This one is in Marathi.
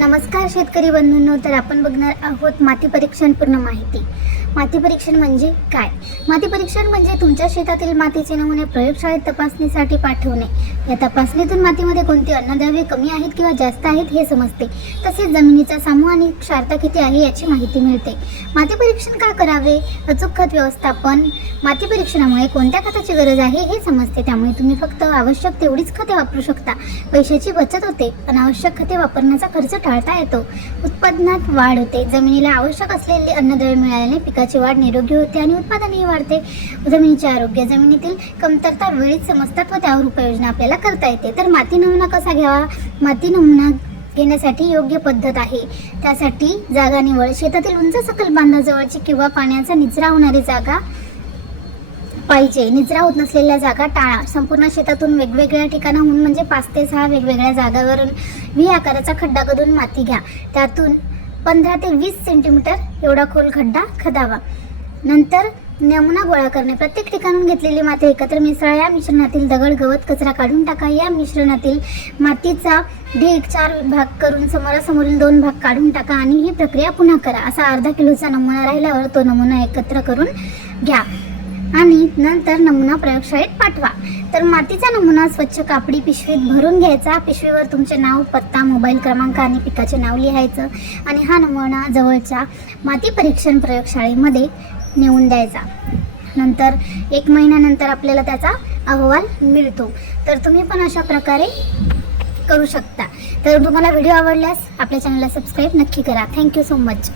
नमस्कार शेतकरी बंधूंनो तर आपण बघणार आहोत माती परीक्षण पूर्ण माहिती. माती परीक्षण म्हणजे काय? माती परीक्षण म्हणजे तुमच्या शेतातील मातीचे नमुने प्रयोगशाळेत तपासणीसाठी पाठवणे. या तपासणीतून मातीमध्ये कोणती अन्नद्रव्ये कमी आहेत किंवा जास्त आहेत हे समजते. तसेच जमिनीचा समूह आणि क्षारता किती आहे याची माहिती मिळते. माती परीक्षण का करावे? अचूक खत व्यवस्थापन माती परीक्षणामुळे कोणत्या खताची गरज आहे हे समजते. त्यामुळे तुम्ही फक्त आवश्यक तेवढीच खते वापरू शकता. पैशाची बचत होते अनावश्यक खते वापरण्याचा खर्च टाळता येतो. उत्पादनात वाढ होते. जमिनीला आवश्यक असलेले अन्नद्रव्य मिळाल्याने पिकाची वाढ निरोगी होते आणि उत्पादनही वाढते. जमिनीचे आरोग्य जमिनीतील कमतरता वेळीच समजतात व त्यावर उपाययोजना आपल्याला करता येते. तर माती नमुना कसा घ्यावा? माती नमुना घेण्यासाठी योग्य पद्धत आहे. त्यासाठी जागा निवड. शेतातील उंच सकल बांधाजवळची किंवा पाण्याचा निचरा होणारी जागा पाहिजे. निचरा होत नसलेल्या जागा टाळा. संपूर्ण शेतातून वेगवेगळ्या ठिकाणाहून म्हणजे पाच ते सहा वेगवेगळ्या जागावरून व्ही आकाराचा खड्डा करून माती घ्या. त्यातून पंधरा ते वीस सेंटीमीटर एवढा खोल खड्डा खदावा. नंतर नमुना गोळा करणे. प्रत्येक ठिकाणून घेतलेली माती एकत्र मिसळा. या मिश्रणातील दगड गवत कचरा काढून टाका. या मिश्रणातील मातीचा ढीग चार भाग करून समोरासमोरील दोन भाग काढून टाका आणि ही प्रक्रिया पुन्हा करा. असा अर्धा किलोचा नमुना राहिल्यावर तो नमुना एकत्र करून घ्या. आणि नंतर नमुना प्रयोगशाळेत पाठवा. तर मातीचा नमुना स्वच्छ कापडी पिशवीत भरून घ्यायचा. पिशवीवर तुमचे नाव पत्ता मोबाईल क्रमांक आणि पिकाचे नाव लिहायचं. आणि हा नमुना जवळच्या माती परीक्षण प्रयोगशाळेमध्ये नेऊन द्यायचा. नंतर एक महिन्यानंतर आपल्याला त्याचा अहवाल मिळतो. तर तुम्ही पण अशा प्रकारे करू शकता. तर तुम्हाला व्हिडिओ आवडल्यास आपल्या चॅनलला सबस्क्राईब नक्की करा. Thank you so much.